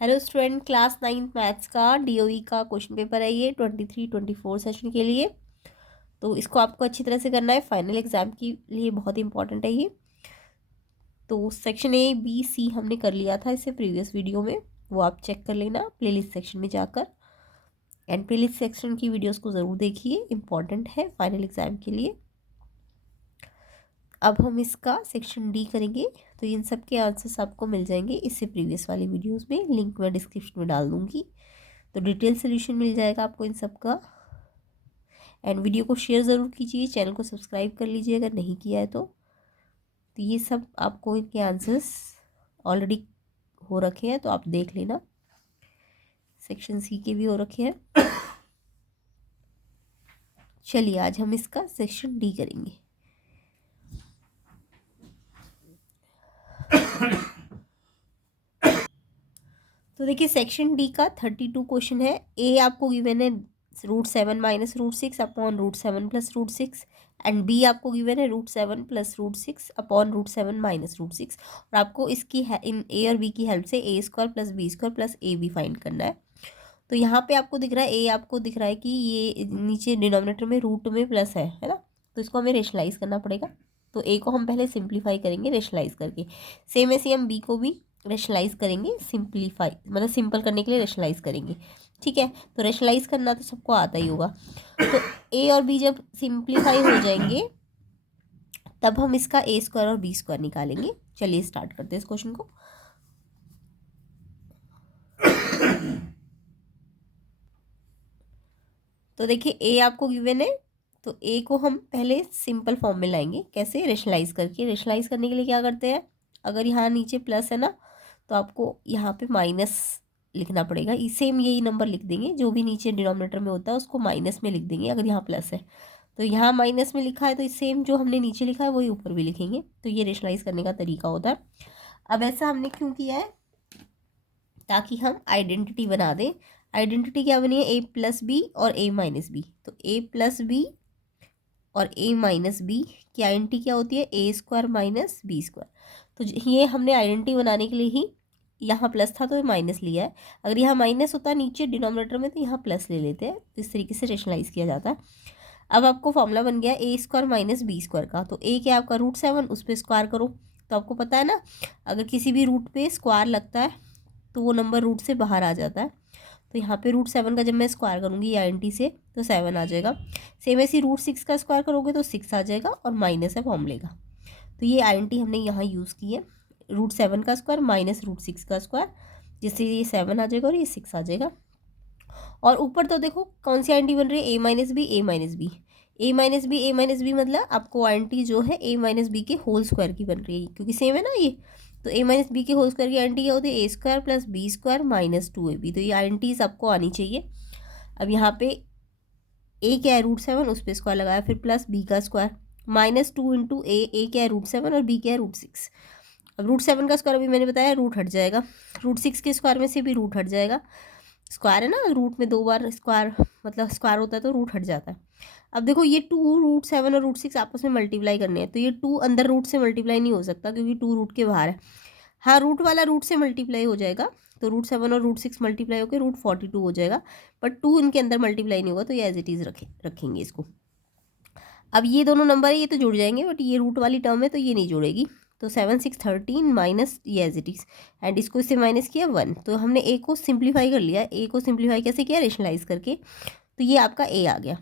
Hello student, class 9th maths का DOE का question paper है ये 23-24 सेशन के लिए। तो इसको आपको अच्छी तरह से करना है, फाइनल एग्जाम के लिए बहुत इंपॉर्टेंट है ये। तो सेक्शन ए बी सी हमने कर लिया था इससे प्रीवियस वीडियो में, वो आप चेक कर लेना प्लेलिस्ट सेक्शन में जाकर। एंड प्लेलिस्ट सेक्शन की वीडियोस को ज़रूर देखिए, इंपॉर्टेंट है फाइनल एग्जाम के लिए। अब हम इसका सेक्शन डी करेंगे, तो इन सब के आंसर्स आपको मिल जाएंगे इससे प्रीवियस वाली वीडियोस में, लिंक मैं डिस्क्रिप्शन में डाल दूंगी। तो डिटेल सोल्यूशन मिल जाएगा आपको इन सब का। एंड वीडियो को शेयर ज़रूर कीजिए, चैनल को सब्सक्राइब कर लीजिए अगर नहीं किया है तो ये सब आपको इनके आंसर्स ऑलरेडी हो रखे हैं, तो आप देख लेना। सेक्शन सी के भी हो रखे हैं। चलिए आज हम इसका सेक्शन डी करेंगे। तो देखिए सेक्शन डी का 32 क्वेश्चन है। ए आपको गिवन है √7 - √6 अपॉन √7 + √6 एंड बी आपको गिवन है √7 + √6 अपॉन √7 - √6। और आपको इसकी इन ए और बी की हेल्प से a² + b² + ab फाइंड करना है। तो यहाँ पे आपको दिख रहा है ए, आपको दिख रहा है कि ये नीचे डिनोमिनेटर में रूट में प्लस है ना, तो इसको हमें रेशनलाइज करना पड़ेगा। तो ए को हम पहले सिंप्लीफाई करेंगे रेशनलाइज करके, सेम ऐसे हम बी को भी रेशनलाइज करेंगे, सिंप्लीफाई मतलब सिंपल करने के लिए रेशनलाइज करेंगे। ठीक है, तो रेशनलाइज करना तो सबको आता ही होगा। तो ए और बी जब सिंप्लीफाई हो जाएंगे तब हम इसका a² और b² निकालेंगे। चलिए स्टार्ट करते हैं इस क्वेश्चन को। तो देखिए ए आपको गिवन है, तो ए को हम पहले सिंपल फॉर्म में लाएंगे, कैसे? रेशनलाइज करके। रेशनलाइज करने के लिए क्या करते हैं, अगर यहाँ नीचे प्लस है ना तो आपको यहाँ पे माइनस लिखना पड़ेगा। सेम यही नंबर लिख देंगे, जो भी नीचे डिनोमिनेटर में होता है उसको माइनस में लिख देंगे। अगर यहाँ प्लस है तो यहाँ माइनस में लिखा है तो सेम जो हमने नीचे लिखा है वही ऊपर भी लिखेंगे। तो ये रेशनलाइज करने का तरीका होता है। अब ऐसा हमने क्यों किया है, ताकि हम आइडेंटिटी बना दें। आइडेंटिटी क्या बनी है, a + b और a - b। तो a + b और a - b की आइडेंटिटी क्या होती है, a² - b²। तो ये हमने आइडेंटिटी बनाने के लिए ही यहाँ प्लस था तो माइनस लिया है। अगर यहाँ माइनस होता नीचे डिनोमिनेटर में तो यहाँ प्लस ले लेते हैं। तो इस तरीके से रेशनलाइज किया जाता है। अब आपको फॉर्मूला बन गया a² - b² का। तो a क्या आपका √7, उस पर स्क्वायर करो। तो आपको पता है ना, अगर किसी भी रूट पे स्क्वायर लगता है तो वो नंबर रूट से बाहर आ जाता है। तो यहाँ पे √7 का जब मैं स्क्वायर करूँगी आइडेंटिटी से तो 7 आ जाएगा। सेम ऐसे √6 का स्क्वायर करोगे तो 6 आ जाएगा और माइनस है फॉर्मूले का। तो ये आइडेंटिटी हमने यहाँ यूज़ की है, √7 का स्क्वायर माइनस √6 का स्क्वायर, जिससे ये 7 आ जाएगा और ये 6 आ जाएगा। और ऊपर तो देखो कौन सी आइडेंटिटी बन रही है, a - b a - b a - b मतलब आपको आइडेंटिटी जो है a - b के होल स्क्वायर की बन रही है, क्योंकि सेम है ना ये। तो a - b के होल स्क्वायर की आइडेंटिटी क्या होती है, a² + b² - 2ab। तो ये आइडेंटिटीज आपको आनी चाहिए। अब यहाँ पे a क्या है √7, उस पर स्क्वायर लगाया, फिर प्लस b का स्क्वायर -2 × a क्या है √7 और b क्या है √6। अब √7 का स्क्वायर अभी मैंने बताया रूट हट जाएगा, √6 के स्क्वायर में से भी रूट हट जाएगा। स्क्वायर है ना, रूट में 2 बार स्क्वायर मतलब स्क्वायर होता है तो रूट हट जाता है। अब देखो ये 2 √7 और √6 आपस में मल्टीप्लाई करने हैं, तो ये 2 अंदर रूट से मल्टीप्लाई नहीं हो सकता क्योंकि 2 रूट के बाहर है। हाँ, रूट वाला रूट से मल्टीप्लाई हो जाएगा, तो √7 और √6 मल्टीप्लाई होकर √42 हो जाएगा। बट 2 इनके अंदर मल्टीप्लाई नहीं होगा, तो ये एज इट इज़ रखेंगे इसको। अब ये दोनों नंबर है ये तो जुड़ जाएंगे, बट ये रूट वाली टर्म है तो ये नहीं जुड़ेगी। तो 7 6 13 माइनस ये एज इट इज़, एंड इसको इससे माइनस किया 1। तो हमने ए को सिंप्लीफाई कर लिया। ए को सिंप्लीफाई कैसे किया, रेशनलाइज करके। तो ये आपका ए आ गया।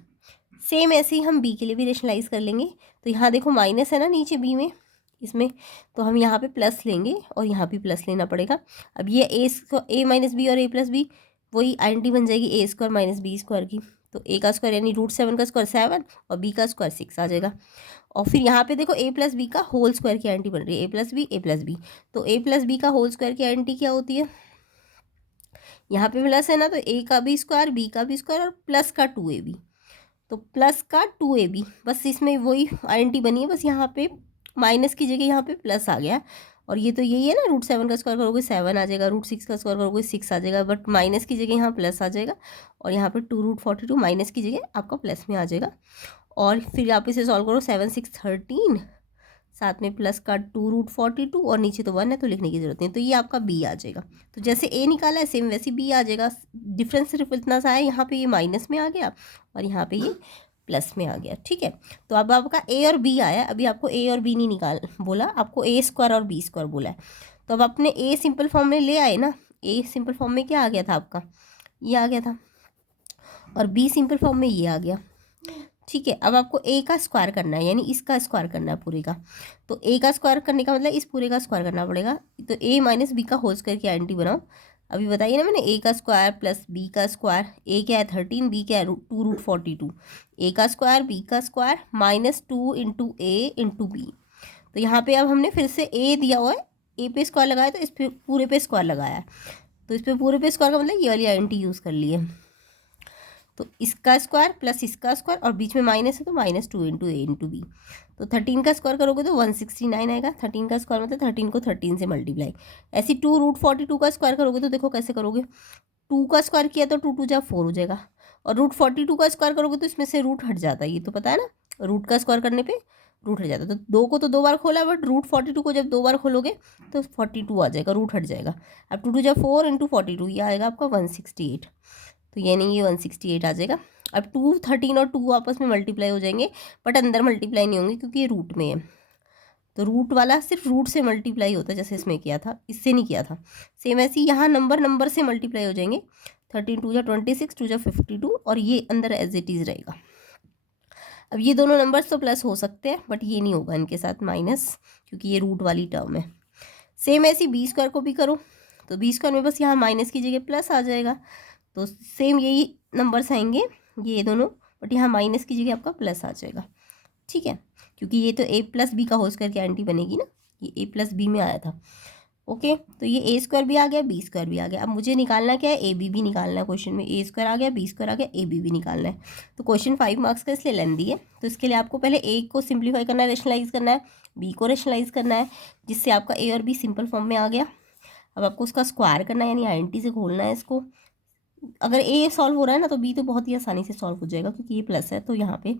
सेम ऐसे ही हम बी के लिए भी रेशनलाइज कर लेंगे। तो यहाँ देखो माइनस है ना नीचे बी में, इसमें तो हम यहाँ पे प्लस लेंगे और यहाँ भी प्लस लेना पड़ेगा। अब ये a - b और a + b वही आइडेंटिटी बन जाएगी a² - b² की। तो a का स्क्वायर यानी √7 का स्क्वायर 7 और b का स्क्वायर 6 आ जाएगा। और फिर यहाँ पे देखो a + b का होल स्क्वायर की आइडेंटिटी बन रही है, a + b तो a + b का होल स्क्वायर की आइडेंटिटी क्या होती है, यहाँ पे प्लस है ना तो a का भी स्क्वायर b का भी स्क्वायर और प्लस का 2ab। तो प्लस का 2ab, बस इसमें वही आइडेंटिटी बनी है, बस यहाँ पे माइनस की जगह यहाँ पे प्लस आ गया। और ये तो यही है ना, √7 का स्क्वायर करोगे 7 आ जाएगा, √6 का स्क्वायर करोगे 6 आ जाएगा, बट माइनस की जगह यहाँ प्लस आ जाएगा। और यहाँ पे 2√42 माइनस की जगह आपका प्लस में आ जाएगा। और फिर आप इसे सॉल्व करो, 7 6 13 साथ में प्लस का 2√42 और नीचे तो 1 है तो लिखने की जरूरत नहीं, तो ये आपका बी आ जाएगा। तो जैसे ए निकाला है सेम वैसे बी आ जाएगा। डिफरेंस सिर्फ इतना सा है, यहाँ पे ये माइनस में आ गया और यहाँ पे ये प्लस में आ गया। ठीक है, तो अब आपका ए और बी आया। अभी आपको ए और बी नहीं निकाल बोला, आपको ए स्क्वायर और बी स्क्वायर बोला है। तो अब अपने ए सिंपल फॉर्म में ले आए ना, ए सिंपल फॉर्म में क्या आ गया था आपका, ये आ गया था, और बी सिंपल फॉर्म में ये आ गया। ठीक है, अब आपको ए का स्क्वायर करना है, यानी इसका स्क्वायर करना है पूरे का। तो ए का स्क्वायर करने का मतलब इस पूरे का स्क्वायर करना पड़ेगा। तो ए माइनस बी का होल स्क्वायर की आइडेंटिटी बनाओ। अभी बताइए ना मैंने, ए का स्क्वायर प्लस बी का स्क्वायर, ए क्या है 13, बी क्या है 2√42, ए का स्क्वायर बी का स्क्वायर माइनस 2 इंटू ए इंटू बी। तो यहाँ पे अब हमने फिर से ए दिया हुआ है, ए पे स्क्वायर लगाया तो इस पे पूरे पे स्क्वायर लगाया है। तो इस पे पूरे पे स्क्वायर का मतलब ये वाली आइडेंटिटी यूज़ कर ली है। तो इसका स्क्वायर प्लस इसका स्क्वायर और बीच में माइनस है तो -2 इंटू ए इंटू बी। तो 13 का स्क्वायर करोगे तो 169 आएगा। 13 का स्क्वायर मतलब 13 को 13 से मल्टीप्लाई। ऐसे 2√42 का स्क्वायर करोगे तो देखो कैसे करोगे, 2 का स्क्वायर किया तो 2 2 जा 4 हो जाएगा, और √42 का स्क्वायर करोगे तो इसमें से रूट हट जाता है, ये तो पता है ना, रूट का स्क्वायर करने पे रूट हट जाता है। तो 2 को तो 2 बार खोला, बट √42 को जब 2 बार खोलोगे तो 42 आ जाएगा, रूट हट जाएगा। अब 2 2 जा 4 इंटू 42, ये आएगा आपका 168। तो ये नहीं, ये 168 आ जाएगा। अब 2 13 और 2 आपस में मल्टीप्लाई हो जाएंगे, बट अंदर मल्टीप्लाई नहीं होंगे क्योंकि ये रूट में है। तो रूट वाला सिर्फ रूट से मल्टीप्लाई होता है, जैसे इसमें किया था, इससे नहीं किया था। सेम ऐसे ही यहाँ नंबर से मल्टीप्लाई हो जाएंगे। 13 2 जा 26, 2 जा 52, और ये अंदर एज इट इज़ रहेगा। अब ये दोनों नंबर्स तो प्लस हो सकते हैं, बट ये नहीं होगा इनके साथ माइनस, क्योंकि ये रूट वाली टर्म है। सेम ऐसे बी स्क्वायर को भी करो, तो बी स्क्वायर में बस यहाँ माइनस की जगह प्लस आ जाएगा। तो सेम यही नंबर्स आएंगे ये दोनों, बट यहाँ माइनस की जगह आपका प्लस आ जाएगा। ठीक है, क्योंकि ये तो ए प्लस बी का होल स्क्वायर की आंटी बनेगी ना, ये ए प्लस बी में आया था। ओके, तो ये ए स्क्वायर भी आ गया, बी स्क्वायर भी आ गया। अब मुझे निकालना क्या है, ए बी भी निकालना है। क्वेश्चन में ए स्क्वायर आ गया, बी स्क्वायर आ गया, ए बी भी निकालना है। तो क्वेश्चन 5 मार्क्स का इसलिए लेंदी है। तो इसके लिए आपको पहले ए को सिंप्लीफाई करना है, रेशनलाइज करना है, बी को रेशनलाइज करना है, जिससे आपका ए और बी सिंपल फॉर्म में आ गया। अब आपको उसका स्क्वायर करना है, यानी आइडेंटिटी से खोलना है इसको। अगर ए सॉल्व हो रहा है ना तो बी तो बहुत ही आसानी से सॉल्व हो जाएगा, क्योंकि ये प्लस है। तो यहाँ पे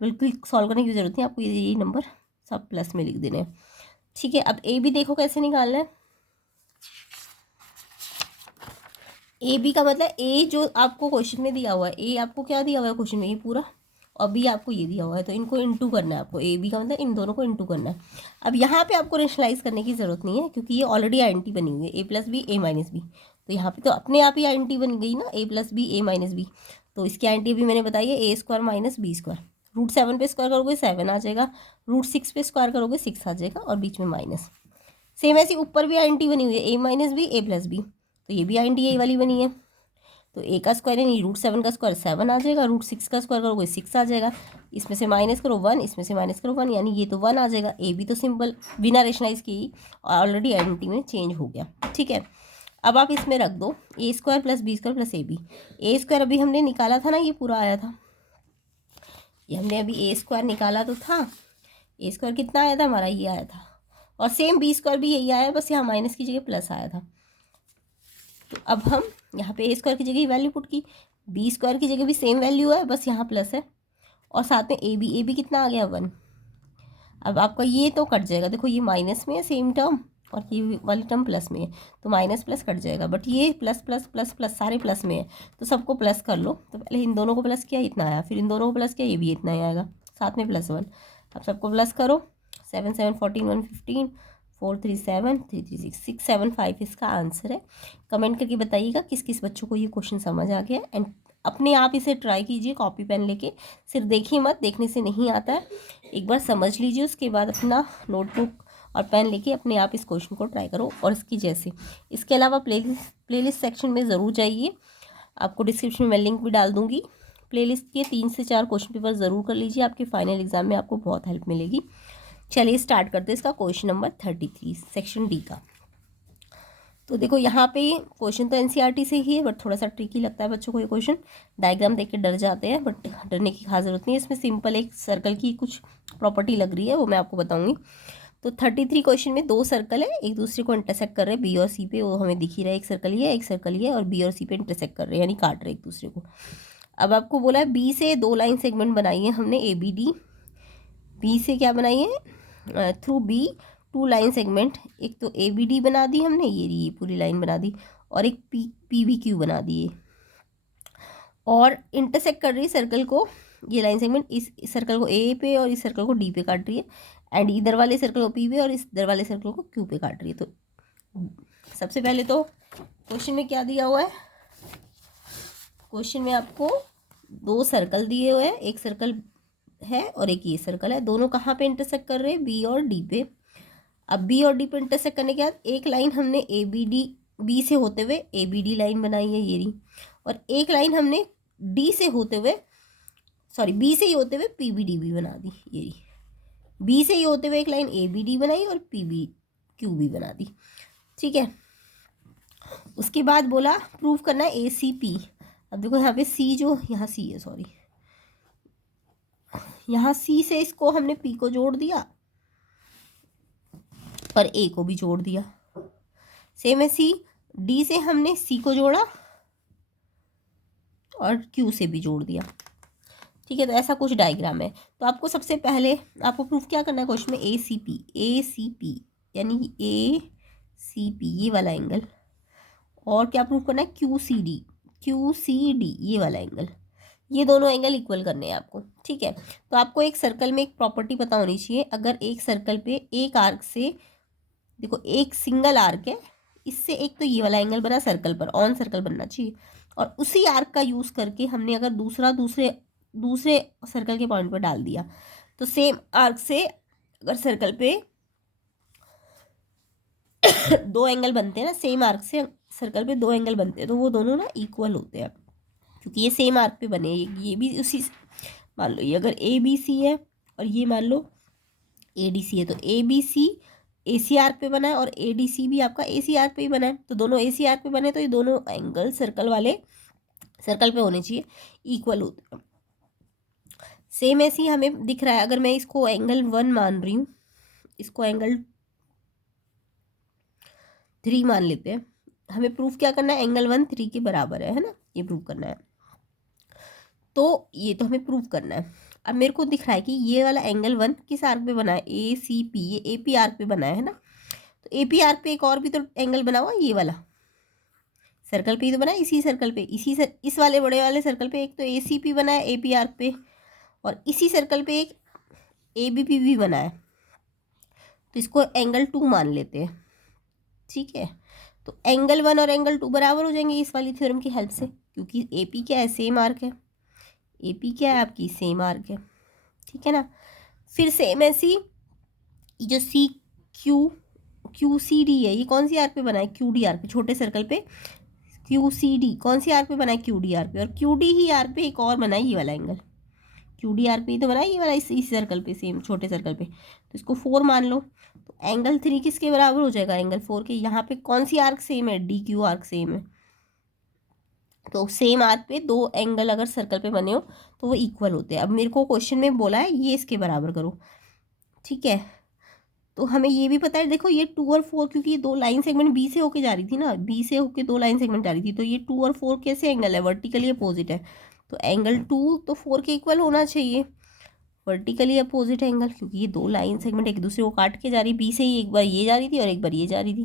बिल्कुल सॉल्व करने की जरूरत नहीं, आपको ये नंबर सब प्लस में लिख देने हैं। ठीक है, अब ए बी देखो कैसे निकालना है। ए बी का मतलब ए जो आपको क्वेश्चन में दिया हुआ है, ए आपको क्या दिया हुआ है क्वेश्चन में, ये पूरा, और बी आपको ये दिया हुआ है, तो इनको इंटू करना है आपको। ए बी का मतलब इन दोनों को इंटू करना है। अब यहाँ पे आपको रेशनलाइज करने की ज़रूरत नहीं है, क्योंकि ये ऑलरेडी आइडेंटिटी बनी हुई है, ए प्लस बी ए माइनस बी। तो यहाँ पे तो अपने आप ही आइडेंटिटी बन गई ना, ए प्लस बी ए माइनस बी। तो इसकी आइडेंटिटी भी मैंने बताई है, ए स्क्वायर माइनस बी स्क्वायर। √7 पे स्क्वायर करोगे 7 आ जाएगा, √6 पे स्क्वायर करोगे 6 आ जाएगा, और बीच में माइनस। सेम ऐसी ऊपर भी आइडेंटिटी बनी हुई है, ए माइनस बी ए प्लस बी, तो ये भी आइडेंटिटी यही वाली बनी है। तो ए का स्क्वायर यानी √7 का स्क्वायर 7 आ जाएगा, √6 का स्क्वायर करोगे 6 आ जाएगा, इसमें से माइनस करो 1, इसमें से माइनस करो 1, यानी ये तो 1 आ जाएगा। ए भी तो सिंपल बिना रेशनलाइज की ऑलरेडी आइडेंटिटी में चेंज हो गया। ठीक है, अब आप इसमें रख दो a square plus b square plus a b. A square अभी हमने निकाला था ना, ये पूरा आया था, ये हमने अभी ए स्क्वायर निकाला तो था। ए स्क्वायर कितना आया था हमारा, ये आया था, और सेम बी स्क्वायर भी यही आया, बस यहाँ माइनस की जगह प्लस आया था। तो अब हम यहाँ पे ए स्क्वायर की जगह वैल्यू पुट की, बी स्क्वायर की जगह भी सेम वैल्यू है, बस यहाँ प्लस है, और साथ में ए बी कितना आ गया 1। अब आपका ये तो कट जाएगा, देखो ये माइनस में है सेम टर्म, और ये वाली टर्म प्लस में है, तो माइनस प्लस कट जाएगा, बट ये प्लस प्लस प्लस प्लस सारे प्लस में है, तो सबको प्लस कर लो। तो पहले इन दोनों को प्लस किया, इतना आया, फिर इन दोनों को प्लस किया, ये भी इतना ही आएगा, साथ में +1। अब सबको प्लस करो, 7 7 14 115 4 3 7 3 3 6 6 7 5 इसका आंसर है। कमेंट करके बताइएगा किस किस बच्चों को ये क्वेश्चन समझ आ गया। एंड अपने आप इसे ट्राई कीजिए कॉपी पेन लेके, सिर्फ देखिए मत, देखने से नहीं आता है, एक बार समझ लीजिए, उसके बाद अपना नोटबुक और पेन लेके अपने आप इस क्वेश्चन को ट्राई करो और इसकी जैसे। इसके अलावा प्लेलिस्ट सेक्शन में ज़रूर जाइए, आपको डिस्क्रिप्शन में लिंक भी डाल दूँगी। प्लेलिस्ट के 3 से 4 क्वेश्चन पेपर ज़रूर कर लीजिए, आपके फाइनल एग्जाम में आपको बहुत हेल्प मिलेगी। चलिए स्टार्ट करते हैं इसका क्वेश्चन नंबर 33 सेक्शन डी का। तो देखो यहाँ पे क्वेश्चन तो एनसीईआरटी से ही है, बट थोड़ा सा ट्रिकी लगता है बच्चों को ये क्वेश्चन, डायग्राम देख के डर जाते हैं, बट डरने की खास ज़रूरत नहीं है। इसमें सिंपल एक सर्कल की कुछ प्रॉपर्टी लग रही है, वो मैं आपको बताऊंगी। तो 33 क्वेश्चन में 2 सर्कल है, एक दूसरे को इंटरसेक्ट कर रहे हैं बी और सी पे, वो हमें दिख ही रहा है, एक सर्कल ही है, एक सर्कल ही है, और बी और सी पे इंटरसेक्ट कर रहे हैं, यानी काट रहे हैं एक दूसरे को। अब आपको बोला है बी से 2 लाइन सेगमेंट बनाई है हमने, ए बी डी। बी से क्या बनाई है, through B two line segment, एक तो ए बी डी बना दी हमने, ये पूरी लाइन बना दी, और एक पी वी क्यू बना दी, और इंटरसेक्ट कर रही है सर्कल को, ये लाइन सेगमेंट इस सर्कल को ए पे और इस सर्कल को डी पे काट रही है, एंड इधर वाले सर्कल को पी पे और इधर वाले सर्कल को क्यू पे काट रही है। तो सबसे पहले तो क्वेश्चन में क्या दिया हुआ है, क्वेश्चन में आपको दो सर्कल दिए हुए हैं, एक सर्कल है और एक ये सर्कल है, दोनों कहाँ पे इंटरसेक्ट कर रहे हैं, बी और डी पे। अब बी और डी पे इंटरसेक्ट करने के बाद एक लाइन हमने ए बी डी, बी से होते हुए ए बी डी लाइन बनाई है ये रही, और एक लाइन हमने डी से होते हुए, सॉरी बी से ही होते हुए पी बी डी भी बना दी, ये रही, बी से ही होते हुए एक लाइन ए बी डी बनाई और पी बी क्यू भी बना दी, ठीक है। उसके बाद बोला प्रूव करना है ए सी पी। अब देखो यहाँ पे सी, जो यहाँ सी है, सॉरी यहाँ सी से इसको हमने पी को जोड़ दिया और ए को भी जोड़ दिया, सेम है सी, डी से हमने सी को जोड़ा और क्यू से भी जोड़ दिया, ठीक है। तो ऐसा कुछ डायग्राम है। तो आपको सबसे पहले आपको प्रूफ क्या करना है क्वेश्चन में, ए सी पी यानी ए सी पी ये वाला एंगल, और क्या प्रूफ करना है, क्यू सी डी ये वाला एंगल, ये दोनों एंगल इक्वल करने हैं आपको, ठीक है। तो आपको एक सर्कल में एक प्रॉपर्टी पता होनी चाहिए, अगर एक सर्कल पे एक आर्क से, देखो एक सिंगल आर्क है, इससे एक तो ये वाला एंगल बना सर्कल पर, ऑन सर्कल बनना चाहिए, और उसी आर्क का यूज़ करके हमने अगर दूसरे सर्कल के पॉइंट पर डाल दिया, तो सेम आर्क से अगर सर्कल पे दो एंगल बनते हैं ना, सेम आर्क से सर्कल पे दो एंगल बनते हैं, तो वो दोनों ना इक्वल होते हैं, क्योंकि ये सेम आर्क पे बने, ये भी उसी, मान लो ये अगर ए बी सी है और ये मान लो ए डी सी है, तो A B C A C arc पे बना है और ए डी सी भी आपका ए सी आर्क पे ही बना है, तो दोनों ए सी आर्क पे बने, तो ये दोनों एंगल सर्कल वाले सर्कल पे होने चाहिए, इक्वल होते हैं। सेम ऐसे ही हमें दिख रहा है, अगर मैं इसको एंगल 1 मान रही हूँ, इसको एंगल 3 मान लेते हैं, हमें प्रूफ क्या करना है, एंगल 1 3 के बराबर है ना, ये प्रूफ करना है। तो ये तो हमें प्रूफ करना है। अब मेरे को दिख रहा है कि ये वाला एंगल 1 किस आर्क पे बना है, ए सी पी, ये ए पी आर्क पे बना है ना, तो ए पी आर्क पे एक और भी तो एंगल बना हुआ, ये वाला सर्कल पे ही तो बना है, इसी सर्कल पे, इस वाले बड़े वाले सर्कल पे एक तो ए सी पी बना है ए पी आर्क पे, और इसी सर्कल पे एक ए बी पी भी बना है, तो इसको एंगल 2 मान लेते हैं, ठीक है। तो एंगल 1 और एंगल 2 बराबर हो जाएंगे इस वाली थ्योरम की हेल्प से, क्योंकि ए पी क्या है, सेम आर्क है, ए पी क्या है आपकी, सेम आर्क है, ठीक है ना। फिर सेम ऐसी जो सी क्यू सी डी है, ये कौन सी आर्क पे बना है, क्यू डी आर्क पे, छोटे सर्कल पे क्यू सी डी कौन सी आर्क पे बना है, क्यू डी आर्क पे, और क्यू डी ही आर्क पे एक और बना है ये वाला एंगल, क्यू डी आर्क पे ही तो बना है ये वाला, इस सर्कल पे, सेम छोटे सर्कल पे, तो इसको 4 मान लो, तो एंगल 3 किसके बराबर हो जाएगा, एंगल 4 के। यहाँ पे कौन सी आर्क सेम है, डी क्यू आर्क सेम है, तो सेम आर्क पे दो एंगल अगर सर्कल पे बने हो तो वो इक्वल होते हैं। अब मेरे को क्वेश्चन में बोला है ये इसके बराबर करो, ठीक है। तो हमें ये भी पता है, देखो ये 2 और 4, क्योंकि ये दो लाइन सेगमेंट बी से होके जा रही थी ना, बी से होके दो लाइन सेगमेंट जा रही थी, तो ये 2 और 4 कैसे एंगल है, वर्टिकली अपोजिट है, तो एंगल 2 तो 4 के इक्वल होना चाहिए, वर्टिकली अपोजिट एंगल, क्योंकि ये दो लाइन सेगमेंट एक दूसरे को काट के जा रही, बी से ही एक बार ये जा रही थी और एक बार ये जा रही थी,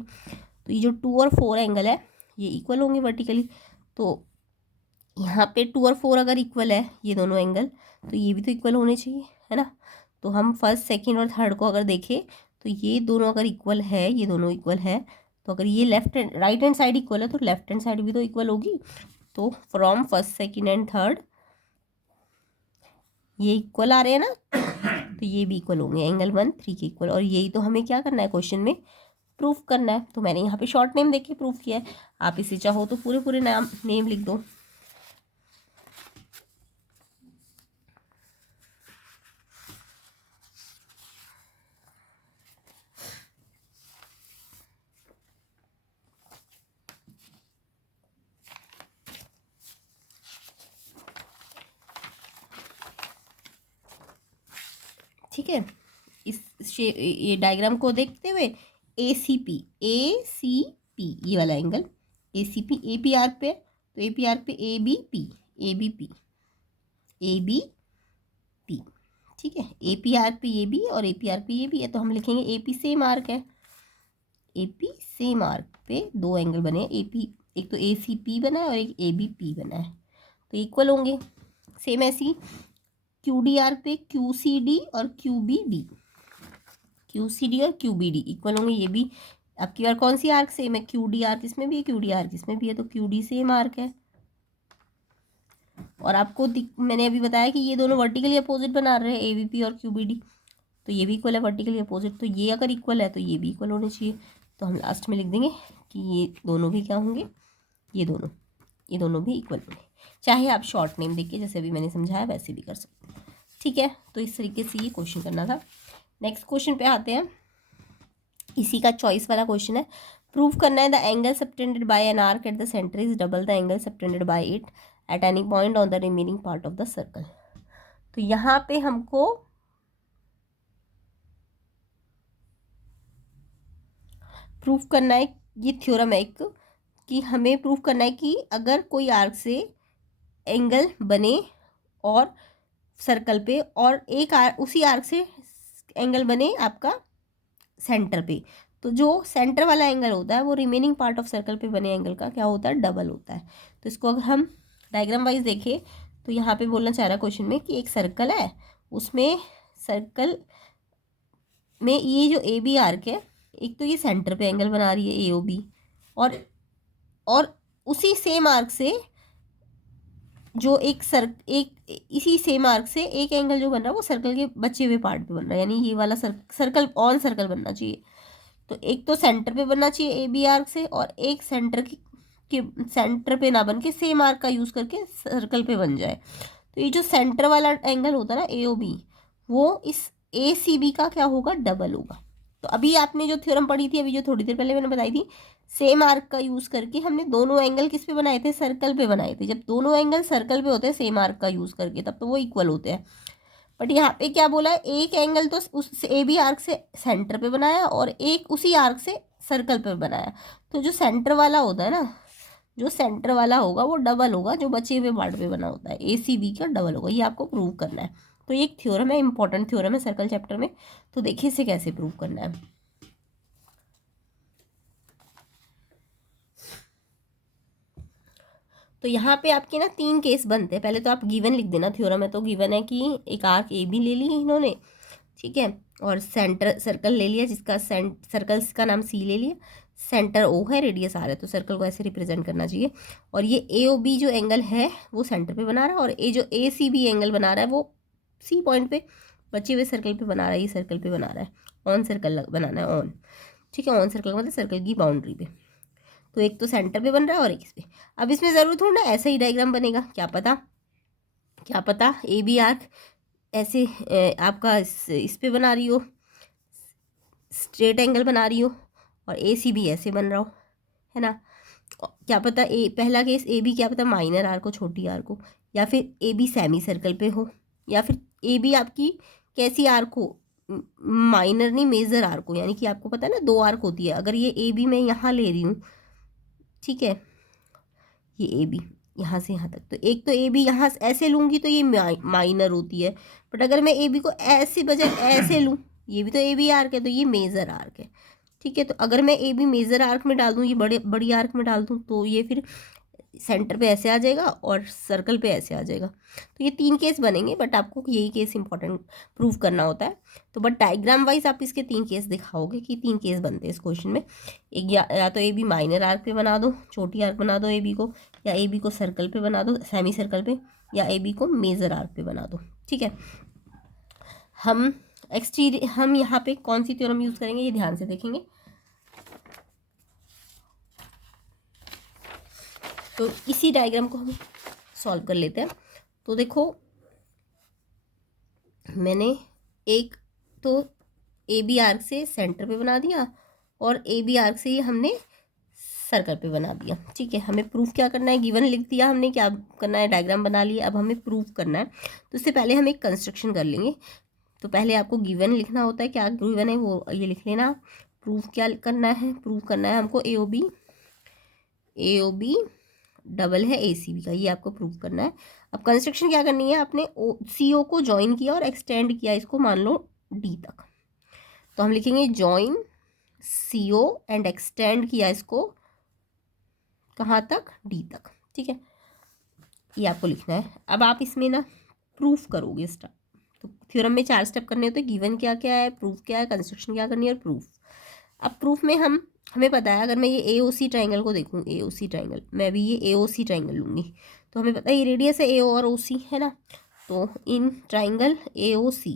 तो ये जो 2 और 4 एंगल है ये इक्वल होंगे वर्टिकली। तो यहाँ पे 2 और 4 अगर इक्वल है ये दोनों एंगल, तो ये भी तो इक्वल होने चाहिए, है ना। तो हम फर्स्ट सेकंड और थर्ड को अगर देखें, तो ये दोनों अगर इक्वल है, ये दोनों इक्वल है, तो अगर ये left and right hand side equal है, तो लेफ्ट हैंड साइड भी तो इक्वल होगी, तो from first second and third ये इक्वल आ रहे हैं ना, तो ये भी इक्वल होंगे, एंगल 1 3 के इक्वल। और यही तो हमें क्या करना है क्वेश्चन में, प्रूफ करना है। तो मैंने यहाँ पे शॉर्ट नेम देख के प्रूफ किया है, आप इसे चाहो तो पूरे पूरे नेम लिख दो। ठीक है, ये डायग्राम को देखते हुए ए सी पी ये वाला angle A C P A P arc पे, तो ए पी आर्क पे ए बी पी ठीक है, ए पी आर्क पे ये भी और ए पी आर्क पे ये भी है, तो हम लिखेंगे ए पी सेम आर्क है। ए पी सेम आर्क पे दो एंगल बने हैं, ए पी, एक तो ए सी पी बना है और एक ए बी पी बना है, तो इक्वल होंगे। सेम ऐसी क्यू डी आर्क पे क्यू सी डी और Q B D, Q C D और क्यू बी डी इक्वल होंगे। ये भी आपकी बार कौन सी आर्क सेम है, क्यू डी आर्क इसमें भी है, क्यू डी आर्क इसमें भी है, तो क्यू डी सेम आर्क है। और आपको मैंने अभी बताया कि ये दोनों वर्टिकली अपोजिट बना रहे हैं, ए बी पी और क्यू बी डी, तो ये भी इक्वल है वर्टिकली अपोजिट, तो ये अगर इक्वल है तो ये भी इक्वल होने चाहिए। तो हम लास्ट में लिख देंगे कि ये दोनों भी क्या होंगे, ये दोनों भी इक्वल होंगे। चाहे आप शॉर्ट नेम देखिए, जैसे अभी मैंने समझाया वैसे भी कर सकते हैं। ठीक है, तो इस तरीके से ये क्वेश्चन करना था। नेक्स्ट क्वेश्चन पे आते हैं, इसी का चॉइस वाला क्वेश्चन है। प्रूव करना है the angle subtended bye an arc at the centre is double the angle subtended bye it at any point on the remaining part of the circle. तो यहाँ पे हमको प्रूफ करना है, ये थ्योरम है एक, कि हमें प्रूफ करना है कि अगर कोई आर्क से एंगल बने और सर्कल पे, और एक उसी आर्क से एंगल बने आपका सेंटर पे, तो जो सेंटर वाला एंगल होता है वो रिमेनिंग पार्ट ऑफ सर्कल पे बने एंगल का क्या होता है, डबल होता है। तो इसको अगर हम डायग्राम वाइज देखें तो यहाँ पे बोलना चाह रहा क्वेश्चन में कि एक सर्कल है, उसमें सर्कल में ये जो ए बी आर्क है, एक तो ये सेंटर पे एंगल बना रही है ए ओ बी, और उसी सेम आर्क से जो एक इसी सेम आर्क से एक एंगल जो बन रहा है वो सर्कल के बचे हुए पार्ट पे बन रहा है, यानी ये वाला सर्कल ऑन सर्कल बनना चाहिए। तो एक तो सेंटर पे बनना चाहिए ए बी आर्क से, और एक सेंटर के सेंटर पे ना बन के सेम आर्क का यूज़ करके सर्कल पे बन जाए। तो ये जो सेंटर वाला एंगल होता है ना ए ओ बी, वो इस ए सी बी का क्या होगा, डबल होगा। तो अभी आपने जो थ्योरम पढ़ी थी, अभी जो थोड़ी देर पहले मैंने बताई थी, सेम आर्क का यूज़ करके हमने दोनों एंगल किस पे बनाए थे, सर्कल पे बनाए थे। जब दोनों एंगल सर्कल पे होते हैं सेम आर्क का यूज़ करके, तब तो वो इक्वल होते हैं। बट यहाँ पे क्या बोला है, एक एंगल तो उस ए बी आर्क से सेंटर पे बनाया और एक उसी आर्क से सर्कल पे बनाया, तो जो सेंटर वाला होता है ना, जो सेंटर वाला होगा वो डबल होगा जो बचे हुए पार्ट पे बना होता है, ए सी बी का डबल होगा। ये आपको प्रूव करना है। तो ये एक थ्योरम है, इंपॉर्टेंट थ्योरम है सर्कल चैप्टर में। तो देखिए इसे कैसे प्रूव करना है। तो यहाँ पे आपके ना 3 केस बनते हैं। पहले तो आप गिवन लिख देना, थ्योरम है तो गिवन है कि एक आर्क ए बी ले ली इन्होंने, ठीक है, और सेंटर सर्कल ले लिया जिसका सर्कल का नाम सी ले लिया, सेंटर ओ है, रेडियस आर है, तो सर्कल को ऐसे रिप्रेजेंट करना चाहिए। और ये ए ओ बी जो एंगल है वो सेंटर पे बना रहा है, और ए जो ए सी बी एंगल बना रहा है वो सी पॉइंट पे बचे हुए सर्कल पे बना रहा है, ये सर्कल पे बना रहा है, ऑन सर्कल बनाना है, ऑन, ठीक है, ऑन सर्कल मतलब सर्कल की बाउंड्री पे। तो एक तो सेंटर पे बन रहा है और एक इस पे। अब इसमें ज़रूर थोड़ा ना ऐसा ही डायग्राम बनेगा, क्या पता ए बी आर्क ऐसे आपका इस पे बना रही हो, स्ट्रेट एंगल बना रही हो, और ए सी भी ऐसे बन रहा हो, है ना। क्या पता पहला केस ए बी क्या पता माइनर आर्क हो, छोटी आर्क हो, या फिर ए बी सेमी सर्कल पे हो, या फिर ए बी आपकी कैसी आर्क हो, माइनर नहीं मेजर आर्क हो, यानी कि आपको पता है ना 2 आर्क होती है। अगर ये ए बी मैं यहाँ ले रही हूँ, ठीक है, ये ए बी यहाँ से यहाँ तक, तो एक तो ए बी यहाँ ऐसे लूँगी तो ये माइनर होती है। बट अगर मैं ए बी को ऐसे बजाय ऐसे लूँ, ये भी तो ए बी आर्क है, तो ये मेजर आर्क है, ठीक है। तो अगर मैं ए बी मेजर आर्क में डाल दूँ, ये बड़ी आर्क में डाल दूँ, तो ये फिर सेंटर पे ऐसे आ जाएगा और सर्कल पे ऐसे आ जाएगा। तो ये 3 केस बनेंगे, बट आपको यही केस इंपॉर्टेंट प्रूव करना होता है। तो बट डायग्राम वाइज आप इसके 3 केस दिखाओगे कि 3 केस बनते हैं इस क्वेश्चन में। एक या तो ए बी माइनर आर्क पे बना दो, छोटी आर्क बना दो ए बी को, या ए बी को सर्कल पे बना दो सेमी सर्कल पे, या ए बी को मेजर आर्क पे बना दो, ठीक है। हम यहाँ पे कौन सी थ्योरम यूज़ करेंगे ये ध्यान से देखेंगे। तो इसी डायग्राम को हम सॉल्व कर लेते हैं। तो देखो मैंने एक तो ए बी आर्क से सेंटर पे बना दिया, और ए बी आर्क से ही हमने सर्कल पे बना दिया, ठीक है। हमें प्रूफ क्या करना है, गिवन लिख दिया हमने, क्या करना है, डायग्राम बना लिया, अब हमें प्रूफ करना है। तो उससे पहले हम एक कंस्ट्रक्शन कर लेंगे। तो पहले आपको गिवन लिखना होता है, क्या गिवन है वो ये लिख लेना। प्रूफ क्या करना है, प्रूफ करना है हमको ए ओ बी डबल है ACB का, ये आपको प्रूव करना है। अब कंस्ट्रक्शन क्या करनी है, आपने CO को ज्वाइन किया और एक्सटेंड किया इसको मान लो D तक, तो हम लिखेंगे ज्वाइन CO एंड एक्सटेंड किया इसको कहाँ तक, D तक। ठीक है, ये आपको लिखना है। अब आप इसमें ना प्रूफ करोगे स्टेप, तो थ्योरम में 4 स्टेप करने होते हैं, गिवन क्या क्या है, प्रूफ क्या है, कंस्ट्रक्शन क्या करनी है और प्रूफ। अब प्रूफ में हमें पता है, अगर मैं ये AOC ट्राइंगल को देखूँ, AOC ट्राइंगल, मैं भी ये AOC ट्राइंगल लूँगी, तो हमें पता है ये रेडियस है AO और OC है ना, तो इन ट्राइंगल AOC,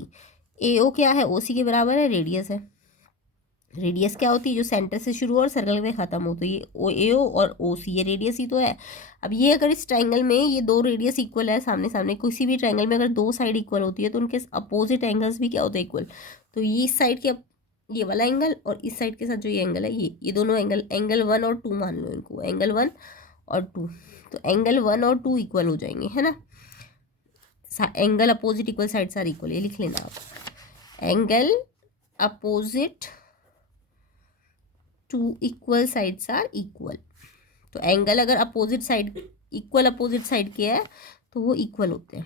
AO क्या है, OC के बराबर है, रेडियस है। रेडियस क्या होती है, जो सेंटर से शुरू और सर्कल में ख़त्म हो, तो ये AO और OC ये रेडियस ही तो है। अब ये अगर इस ट्राइंगल में ये दो रेडियस इक्वल है सामने सामने, किसी भी ट्राइंगल में अगर दो साइड इक्वल होती है तो उनके अपोजिट एंगल्स भी क्या होते हैं, इक्वल। तो ये इस साइड के ये वाला एंगल और इस साइड के साथ जो ये एंगल है, ये दोनों एंगल 1 और 2 मान लो इनको, एंगल 1 और 2, तो एंगल 1 और 2 इक्वल हो जाएंगे, है ना। Angle opposite equal sides are equal, ये लिख लेना आप, angle opposite to equal sides are equal. तो एंगल अगर opposite side equal opposite side के है तो वो इक्वल होते हैं,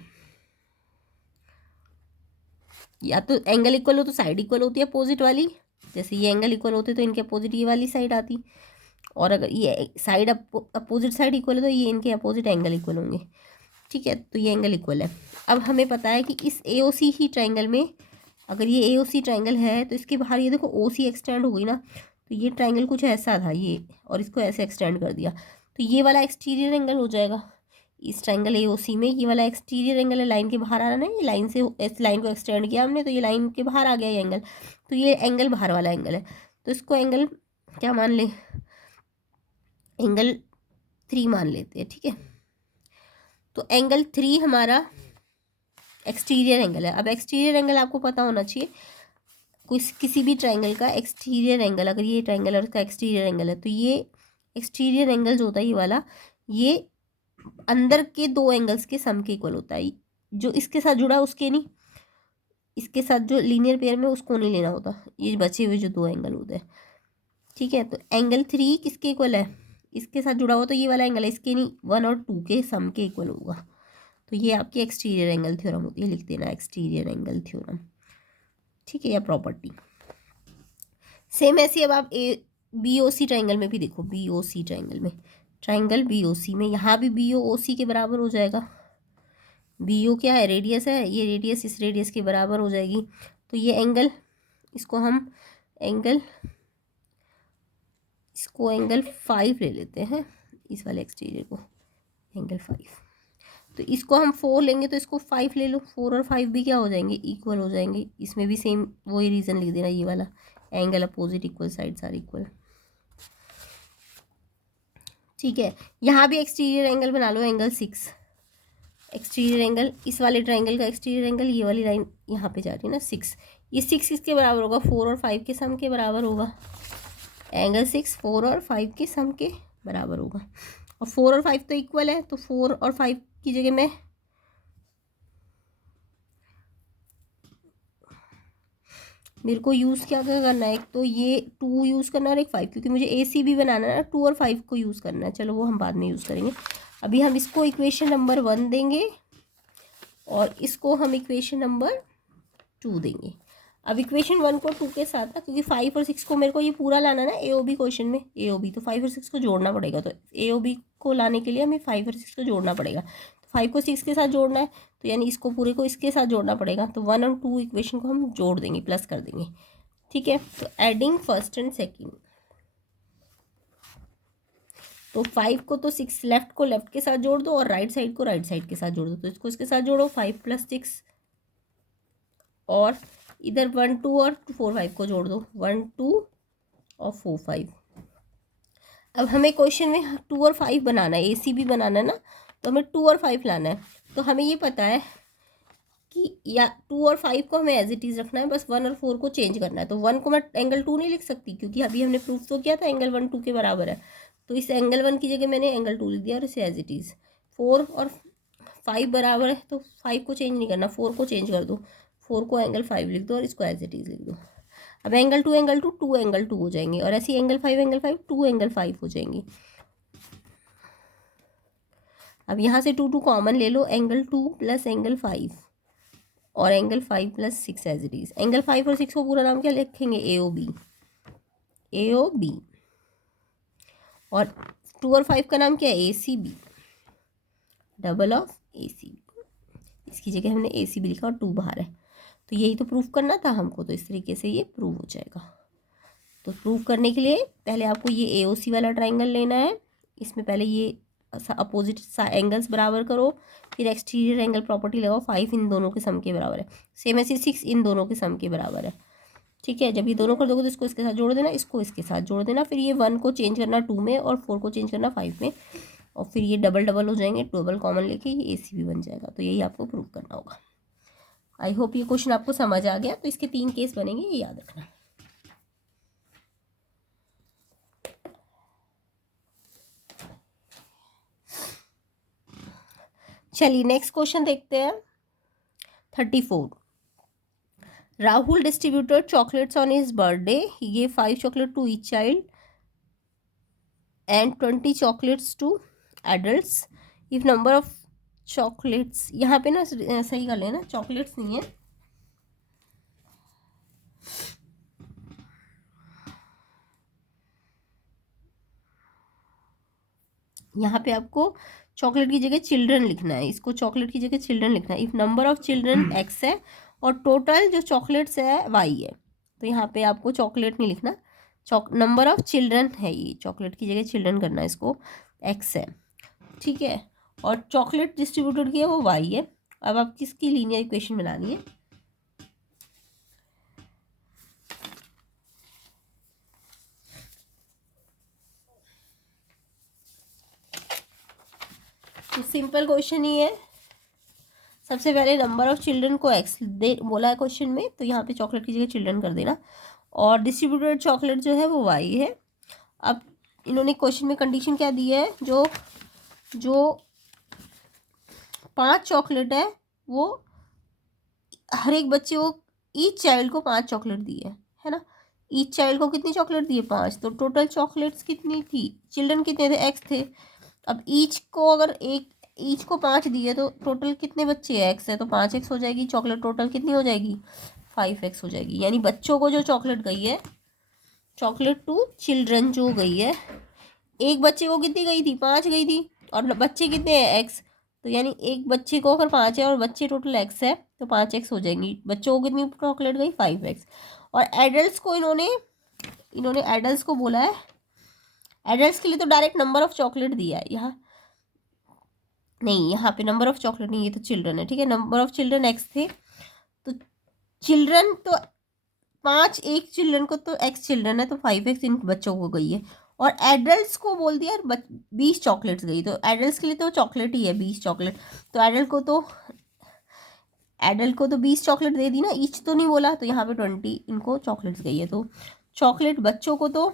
या तो एंगल इक्वल हो तो साइड इक्वल होती है अपोजिट वाली, जैसे ये एंगल इक्वल होते तो इनके अपोजिट ये वाली साइड आती, और अगर ये साइड अपोजिट साइड इक्वल है तो ये इनके अपोजिट एंगल इक्वल होंगे। ठीक है, तो ये एंगल इक्वल है। अब हमें पता है कि इस AOC ही ट्राइंगल में, अगर ये AOC ट्राइंगल है तो इसके बाहर ये देखो OC एक्सटेंड हो गई ना, तो ये ट्राइंगल कुछ ऐसा था ये, और इसको ऐसे एक्सटेंड कर दिया, तो ये वाला एक्सटीरियर एंगल हो जाएगा। इस ट्राइंगल AOC में ये वाला एक्सटीरियर एंगल है, लाइन के बाहर आ रहा है ना, ये लाइन से इस लाइन को एक्सटेंड किया हमने, तो ये लाइन के बाहर आ गया ये एंगल, तो ये एंगल बाहर वाला एंगल है, तो इसको एंगल क्या मान ले, एंगल 3 मान लेते हैं। ठीक है, तो एंगल 3 हमारा एक्सटीरियर एंगल है। अब एक्सटीरियर एंगल आपको पता होना चाहिए, किसी भी ट्राइंगल का एक्सटीरियर एंगल, अगर ये ट्राइंगल और इसका एक्सटीरियर एंगल है, तो ये एक्सटीरियर एंगल जो होता है ये वाला, ये अंदर के दो एंगल्स के सम के इक्वल होता है, जो इसके साथ जुड़ा उसके नहीं, इसके साथ जो लीनियर पेयर में उसको नहीं लेना होता, ये बचे हुए जो दो एंगल होते हैं। ठीक है, तो एंगल 3 किसके इक्वल है, इसके साथ जुड़ा हुआ तो ये वाला एंगल है, इसके नहीं, 1 और 2 के सम के इक्वल होगा, तो ये आपकी एक्सटीरियर एंगल थ्योरम होती है, लिख देना एक्सटीरियर एंगल थ्योरम। ठीक है, या प्रॉपर्टी। सेम ऐसी अब आप BOC ट्राइंगल में भी देखो, BOC ट्राइंगल में, ट्राइंगल BOC में यहाँ भी BO OC के बराबर हो जाएगा। BO क्या है, रेडियस है, ये रेडियस इस रेडियस के बराबर हो जाएगी, तो ये एंगल, इसको हम एंगल 5 ले लेते हैं, इस वाले एक्सटीरियर को एंगल 5, तो इसको हम 4 लेंगे तो इसको 5 ले लो, 4 और 5 भी क्या हो जाएंगे, इक्वल हो जाएंगे। इसमें भी सेम वही रीज़न लिख देना, ये वाला angle opposite equal sides are equal. ठीक है, यहाँ भी एक्सटीरियर एंगल बना लो, एंगल 6, एक्सटीरियर एंगल, इस वाले ट्राइंगल का एक्सटीरियर एंगल, ये वाली लाइन यहाँ पे जा रही है ना 6, ये 6 किसके बराबर होगा, 4 और 5 के सम के बराबर होगा। एंगल 6 4 और 5 के सम के बराबर होगा, और 4 और 5 तो इक्वल है, तो 4 और 5 की जगह में मेरे को यूज़ क्या क्या करना है, एक तो ये 2 यूज़ करना और एक 5, क्योंकि मुझे ACB बनाना है ना, 2 और 5 को यूज़ करना है, चलो वो हम बाद में यूज़ करेंगे। अभी हम इसको इक्वेशन नंबर 1 देंगे और इसको हम इक्वेशन नंबर 2 देंगे। अब इक्वेशन 1 को 2 के साथ ना, क्योंकि 5 और 6 को मेरे को ये पूरा लाना है ना AOB क्वेश्चन में, AOB तो 5 और 6 को जोड़ना पड़ेगा, तो AOB को लाने के लिए हमें 5 और 6 को जोड़ना पड़ेगा, तो 5 को 6 के साथ जोड़ना है, तो यानी इसको पूरे को इसके साथ जोड़ना पड़ेगा, तो 1 और 2 इक्वेशन को हम जोड़ देंगे, प्लस कर देंगे। ठीक है, तो एडिंग फर्स्ट एंड सेकेंड, तो 5 को तो 6 लेफ्ट को लेफ्ट के साथ जोड़ दो और राइट साइड को राइट साइड के साथ जोड़ दो, तो इसको इसके साथ जोड़ो 5 + 6, और इधर 1 2 और 4 5 को जोड़ दो, 1 2 और 4 5। अब हमें क्वेश्चन में 2 और 5 बनाना है, ACB बनाना है ना, तो हमें 2 और 5 लाना है, तो हमें ये पता है कि या 2 और 5 को हमें एज इट इज़ रखना है, बस 1 और 4 को चेंज करना है, तो 1 को मैं एंगल 2 नहीं लिख सकती, क्योंकि अभी हमने प्रूफ तो किया था एंगल 1 2 के बराबर है, तो इस एंगल 1 की जगह मैंने एंगल 2 लिख दिया और इसे एज इट इज़। 4 और 5 बराबर है, तो 5 को चेंज नहीं करना, 4 को चेंज कर दो, 4 को एंगल 5 लिख दो और इसको एज इट इज़ लिख दो। अब एंगल 2 2 एंगल 2 हो जाएंगे, और ऐसे एंगल 5 2 एंगल 5 हो जाएंगी। अब यहाँ से 2 2 कॉमन ले लो, एंगल 2 प्लस एंगल 5 और angle 5 plus 6 as it is. Angle 5 और 6 को पूरा नाम क्या लिखेंगे, ए ओ बी, ए ओ बी। और 2 और 5 का नाम क्या है, A C B, double of A C B. इसकी जगह हमने ए सी बी लिखा और 2 बाहर है, तो यही तो प्रूफ करना था हमको, तो इस तरीके से ये प्रूव हो जाएगा। तो प्रूव करने के लिए पहले आपको ये ए ओ सी वाला ट्राइंगल लेना है, इसमें पहले ये अपोजिट एंगल्स बराबर करो, फिर एक्सटीरियर एंगल प्रॉपर्टी लगाओ, 5 इन दोनों के सम के बराबर है, सेम ऐसे 6 इन दोनों के सम के बराबर है। ठीक है, जब ये दोनों कर दोगे तो इसको इसके साथ जोड़ देना, इसको इसके साथ जोड़ देना, फिर ये 1 को चेंज करना 2 में और 4 को चेंज करना 5 में, और फिर ये डबल डबल हो जाएंगे, डबल कॉमन लेके ये ए सी बी बन जाएगा। तो यही आपको प्रूव करना होगा। आई होप ये क्वेश्चन आपको समझ आ गया। तो इसके 3 केस बनेंगे, ये याद रखना। चलिए नेक्स्ट क्वेश्चन देखते हैं। 34, Rahul distributed chocolates on his birthday, he gave 5 chocolate to each child and 20 chocolates to adults. If number of chocolates, यहाँ पे ना सही कर लेना, चॉकलेट्स नहीं है, यहाँ पे आपको चॉकलेट की जगह चिल्ड्रन लिखना है, इसको चॉकलेट की जगह चिल्ड्रन लिखना है। If number of children x है और टोटल जो चॉकलेट्स है वाई है, तो यहाँ पे आपको चॉकलेट नहीं लिखना, नंबर ऑफ चिल्ड्रन है, ये चॉकलेट की जगह चिल्ड्रन करना है, इसको एक्स है। ठीक है, और चॉकलेट डिस्ट्रीब्यूटेड की है वो वाई है। अब आप किसकी लीनियर इक्वेशन बनानी है, तो सिंपल क्वेश्चन ही है। सबसे पहले नंबर ऑफ चिल्ड्रन को एक्स दे बोला है क्वेश्चन में, तो यहाँ पे चॉकलेट की जगह चिल्ड्रन कर देना, और डिस्ट्रीब्यूटेड चॉकलेट जो है वो वाई है। अब इन्होंने क्वेश्चन में कंडीशन क्या दी है, जो जो 5 चॉकलेट है वो हर एक बच्चे को, ईच चाइल्ड को 5 चॉकलेट दी है ना। ईच चाइल्ड को कितनी चॉकलेट दी है, 5, तो टोटल चॉकलेट्स कितनी थी, चिल्ड्रन कितने थे, एक्स थे। अब ईच को अगर एक ईच को 5 दिए तो टोटल कितने बच्चे हैं, एक्स है, तो 5x हो जाएगी, चॉकलेट टोटल कितनी हो जाएगी, 5x हो जाएगी। यानी बच्चों को जो चॉकलेट गई है, चॉकलेट टू चिल्ड्रन जो गई है, एक बच्चे को कितनी गई थी, 5 गई थी, और बच्चे कितने हैं, एक्स, तो यानी एक बच्चे को अगर 5 है और बच्चे टोटल एक्स है तो 5x हो जाएंगी। बच्चों को कितनी चॉकलेट गई, 5x। और एडल्ट्स को इन्होंने एडल्ट्स को बोला है, एडल्ट्स के लिए तो डायरेक्ट नंबर ऑफ चॉकलेट दिया है, यहाँ नहीं, यहाँ पे नंबर ऑफ चॉकलेट नहीं, ये तो चिल्ड्रन है। ठीक है, नंबर ऑफ चिल्ड्रन एक्स थे, तो चिल्ड्रन तो 5, एक चिल्ड्रन को तो एक्स चिल्ड्रन है, तो 5x इन बच्चों को गई है। और एडल्ट्स को बोल दिया 20 चॉकलेट्स गई, तो एडल्ट्स के लिए तो चॉकलेट ही है 20 चॉकलेट, तो एडल्ट को तो 20 चॉकलेट दे दी ना, ईच तो नहीं बोला, तो यहाँ पे 20 इनको चॉकलेट्स गई है। तो चॉकलेट बच्चों को तो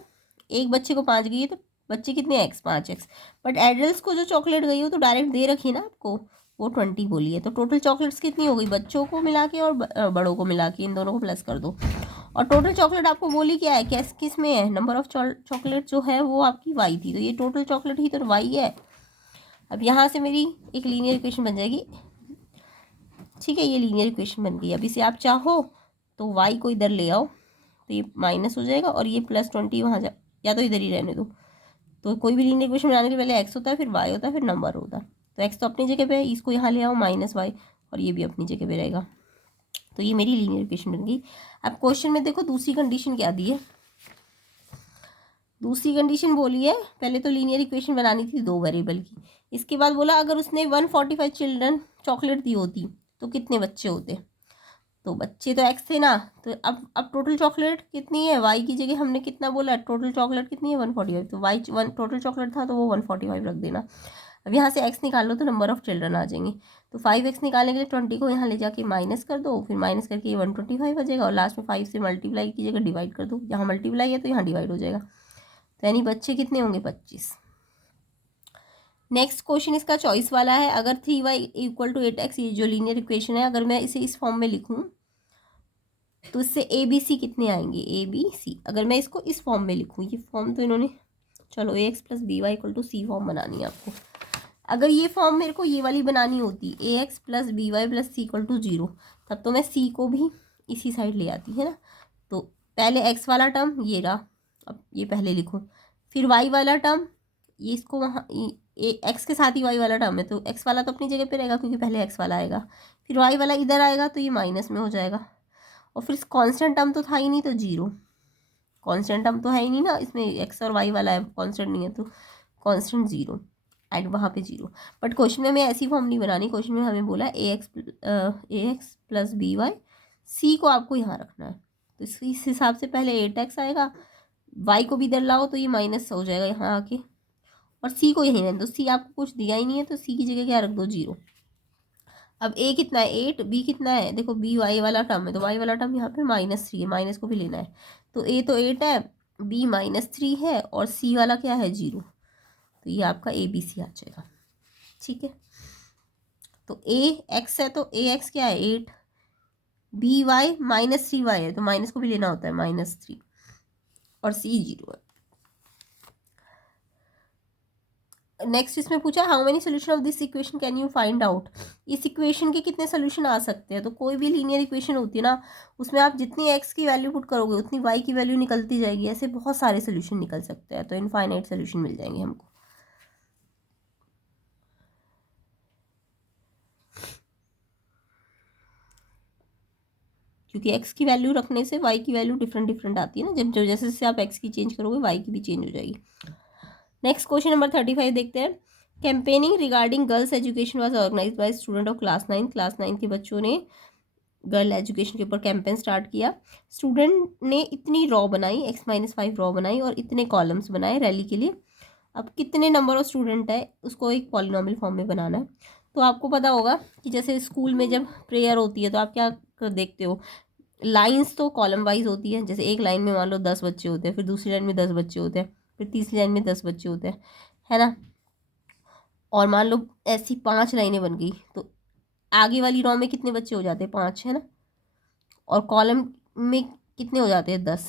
एक बच्चे को 5 गई है, तो बच्चे कितने एक्स, 5x। बट एडल्ट्स को जो चॉकलेट गई हो तो डायरेक्ट दे रखी है ना आपको, वो 20 बोली है, तो टोटल चॉकलेट्स कितनी हो गई, बच्चों को मिला के और बड़ों को मिला के, इन दोनों को प्लस कर दो। और टोटल चॉकलेट आपको बोली क्या है, किस में है, नंबर ऑफ चॉकलेट जो है वो आपकी वाई थी, तो ये टोटल चॉकलेट ही तो वाई है। अब यहाँ से मेरी एक लीनियर इक्वेशन बन जाएगी। ठीक है, ये लीनियर इक्वेशन बन गई। अब इसे आप चाहो तो वाई को इधर ले आओ, तो ये माइनस हो जाएगा, और ये +20 वहाँ जा, या तो इधर ही रहने दो। तो कोई भी लीनियर इक्वेशन बनाने के पहले एक्स होता है, फिर वाई होता है, फिर नंबर होता है। तो एक्स तो अपनी जगह पे है, इसको यहाँ ले आओ -y, और ये भी अपनी जगह पे रहेगा। तो ये मेरी लीनियर इक्वेशन बन गई। अब क्वेश्चन में देखो दूसरी कंडीशन क्या दी है, दूसरी कंडीशन बोली है, पहले तो लीनियर इक्वेशन बनानी थी 2 वेरिएबल की, इसके बाद बोला अगर उसने 145 चिल्ड्रन चॉकलेट दी होती तो कितने बच्चे होते, तो बच्चे तो एक्स थे ना, तो अब टोटल चॉकलेट कितनी है, वाई की जगह हमने कितना बोला, टोटल चॉकलेट कितनी है 145, तो वाई टोटल चॉकलेट था तो वो 145 रख देना। अब यहाँ से एक्स निकाल लो तो नंबर ऑफ चिल्ड्रन आ जाएंगे, तो 5x निकालने के लिए 20 को यहाँ ले जाके माइनस कर दो, फिर माइनस करके ये 125 आ जाएगा, और लास्ट में 5 से मल्टीप्लाई की जगह डिवाइड कर दो, यहाँ मल्टीप्लाई है तो यहाँ डिवाइड हो जाएगा, तो यानी बच्चे कितने होंगे 25। नेक्स्ट क्वेश्चन इसका चॉइस वाला है। अगर 3y = 8x, ये जो लीनियर इक्वेशन है, अगर मैं इसे इस फॉर्म में लिखूँ तो इससे ABC कितने आएंगे, ABC। अगर मैं इसको इस फॉर्म में लिखूँ, ये फॉर्म तो इन्होंने, चलो ax + by = c फॉर्म बनानी है आपको। अगर ये फॉर्म मेरे को ये वाली बनानी होती a x plus b y plus c equal to 0, तब तो मैं सी को भी इसी साइड ले आती है ना। तो पहले एक्स वाला टर्म ये रहा, अब ये पहले लिखो, फिर वाई वाला टर्म, ये इसको वहाँ एक्स के साथ ही वाई वाला टर्म है तो एक्स वाला तो अपनी जगह पे रहेगा क्योंकि पहले एक्स वाला आएगा, फिर वाई वाला इधर आएगा तो ये माइनस में हो जाएगा, और फिर कांस्टेंट टर्म तो था ही नहीं तो 0, कांस्टेंट टर्म तो है ही नहीं ना इसमें, एक्स और वाई वाला है, कांस्टेंट नहीं है तो कांस्टेंट 0 एंड वहाँ पे 0। बट क्वेश्चन में ऐसी फॉर्म नहीं बनानी, क्वेश्चन में हमें बोला ए एक्स प्लस बी वाई, सी को आपको यहाँ रखना है, तो इस हिसाब से पहले 8x आएगा, वाई को भी इधर लाओ तो ये माइनस हो जाएगा यहाँ आके, और सी को यहीं रहने दो, सी आपको कुछ दिया ही नहीं है तो सी की जगह क्या रख दो 0। अब ए कितना है 8, बी कितना है, देखो बी वाई वाला टर्म है तो वाई वाला टर्म यहाँ पे -3 है, माइनस को भी लेना है, तो ए तो 8 है, बी -3 है, और सी वाला क्या है 0, तो ये आपका ए बी सी आ जाएगा। ठीक है, तो ए एक्स है तो ए एक्स क्या है 8, बी वाई -3 वाई है तो माइनस को भी लेना होता है -3, और सी 0 है। नेक्स्ट इसमें पूछा how many solution of this equation can you find out, इस इक्वेशन के कितने सोल्यूशन आ सकते हैं। तो कोई भी लीनियर इक्वेशन होती है ना, उसमें आप जितनी एक्स की वैल्यू पुट करोगे उतनी वाई की वैल्यू निकलती जाएगी, ऐसे बहुत सारे सोल्यूशन निकल सकते हैं, तो इनफाइनाइट सोल्यूशन मिल जाएंगे हमको। क्योंकि एक्स की वैल्यू रखने से वाई की वैल्यू डिफरेंट आती है ना, जब जैसे जैसे आप एक्स की चेंज करोगे वाई की भी चेंज हो जाएगी। नेक्स्ट क्वेश्चन नंबर 35 देखते हैं। Campaigning regarding girls education was organized by student of class 9 के बच्चों ने गर्ल एजुकेशन के ऊपर कैंपेन स्टार्ट किया। स्टूडेंट ने इतनी रॉ बनाई, x-5 रॉ बनाई और इतने कॉलम्स बनाए रैली के लिए। अब कितने नंबर ऑफ स्टूडेंट है उसको एक पॉलिनॉमियल फॉर्म में बनाना है। तो आपको पता होगा कि जैसे स्कूल में जब प्रेयर होती है तो आप क्या देखते हो, लाइंस तो कॉलम वाइज होती है, जैसे एक लाइन में मान लो 10 बच्चे होते हैं, फिर दूसरी लाइन में 10 बच्चे होते हैं, फिर तीसरी लाइन में 10 बच्चे होते हैं, है ना। और मान लो ऐसी 5 लाइनें बन गई तो आगे वाली रो में कितने बच्चे हो जाते हैं 5, है ना, और कॉलम में कितने हो जाते हैं 10।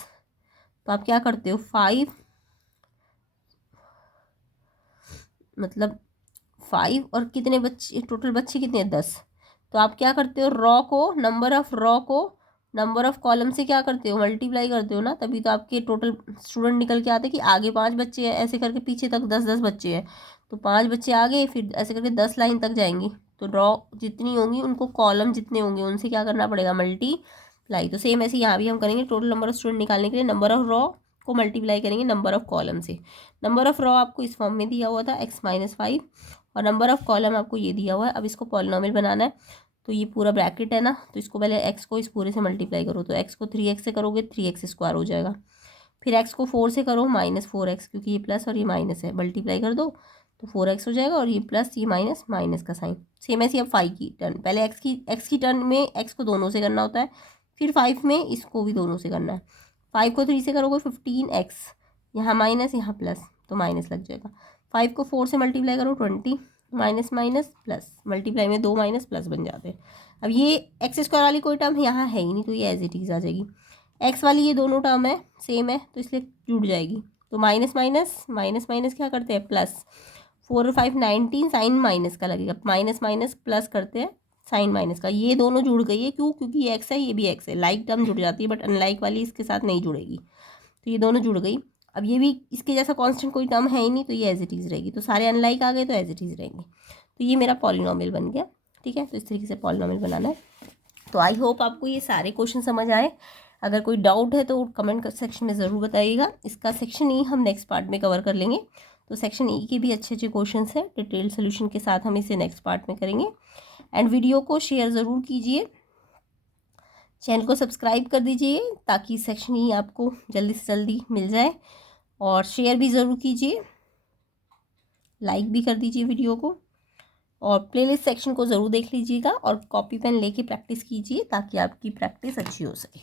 तो आप क्या करते हो 5 मतलब 5 और कितने बच्चे टोटल बच्चे कितने हैं 10। तो आप क्या करते हो रॉ को नंबर ऑफ कॉलम से क्या करते हो मल्टीप्लाई करते हो ना, तभी तो आपके टोटल स्टूडेंट निकल के आते हैं कि आगे 5 बच्चे हैं, ऐसे करके पीछे तक 10 बच्चे हैं, तो 5 बच्चे आगे फिर ऐसे करके 10 लाइन तक जाएंगी, तो रॉ जितनी होंगी उनको कॉलम जितने होंगे उनसे क्या करना पड़ेगा मल्टीप्लाई। तो सेम ऐसे यहाँ भी हम करेंगे, टोटल नंबर ऑफ स्टूडेंट निकालने के लिए नंबर ऑफ रॉ को मल्टीप्लाई करेंगे नंबर ऑफ कॉलम से। नंबर ऑफ रॉ आपको इस फॉर्म में दिया हुआ था x-5, और नंबर ऑफ कॉलम आपको ये दिया हुआ है। अब इसको पॉलिनॉमियल बनाना है, तो ये पूरा ब्रैकेट है ना, तो इसको पहले x को इस पूरे से मल्टीप्लाई करो, तो x को 3x से करोगे 3x² हो जाएगा, फिर x को 4 से करो -4x, क्योंकि ये प्लस और ये माइनस है, मल्टीप्लाई कर दो तो 4x हो जाएगा, और ये प्लस ये माइनस, माइनस का साइन। सेम ऐसी अब 5 की टर्न, पहले x की टर्न में x को दोनों से करना होता है, फिर 5 में इसको भी दोनों से करना है। 5 को 3 से करोगे 15x, यहाँ माइनस यहाँ प्लस, तो माइनस लग जाएगा। 5 को 4 से मल्टीप्लाई करो 20, माइनस माइनस प्लस, मल्टीप्लाई में 2 माइनस प्लस बन जाते हैं। अब ये x² वाली कोई टर्म यहाँ है ही नहीं, तो ये एज इट इज़ आ जाएगी। x वाली ये दोनों टर्म है सेम है तो इसलिए जुड़ जाएगी, तो माइनस माइनस माइनस माइनस क्या करते हैं प्लस, 4 और 5 19, साइन माइनस का लगेगा, माइनस माइनस प्लस करते हैं साइन माइनस का, ये दोनों जुड़ गई है, क्यों, क्योंकि ये x है ये भी x है, लाइक टर्म जुड़ जाती है बट अनलाइक वाली इसके साथ नहीं जुड़ेगी, तो ये दोनों जुड़ गई। अब ये भी इसके जैसा कांस्टेंट कोई टर्म है ही नहीं, तो ये एज इट इज़ रहेगी, तो सारे अनलाइक आ गए तो एज इट इज़ रहेंगे, तो ये मेरा पॉलिनॉमियल बन गया। ठीक है, तो इस तरीके से पॉलिनॉमियल बनाना है। तो आई होप आपको ये सारे क्वेश्चन समझ आए। अगर कोई डाउट है तो कमेंट सेक्शन में ज़रूर बताइएगा। इसका सेक्शन ई हम नेक्स्ट पार्ट में कवर कर लेंगे, तो सेक्शन ई के भी अच्छे अच्छे क्वेश्चन हैं, डिटेल सोल्यूशन के साथ हम इसे नेक्स्ट पार्ट में करेंगे। एंड वीडियो को शेयर ज़रूर कीजिए, चैनल को सब्सक्राइब कर दीजिए ताकि सेक्शन ई आपको जल्दी से जल्दी मिल जाए, और शेयर भी ज़रूर कीजिए, लाइक भी कर दीजिए वीडियो को, और प्लेलिस्ट सेक्शन को ज़रूर देख लीजिएगा, और कॉपी पेन लेके प्रैक्टिस कीजिए ताकि आपकी प्रैक्टिस अच्छी हो सके।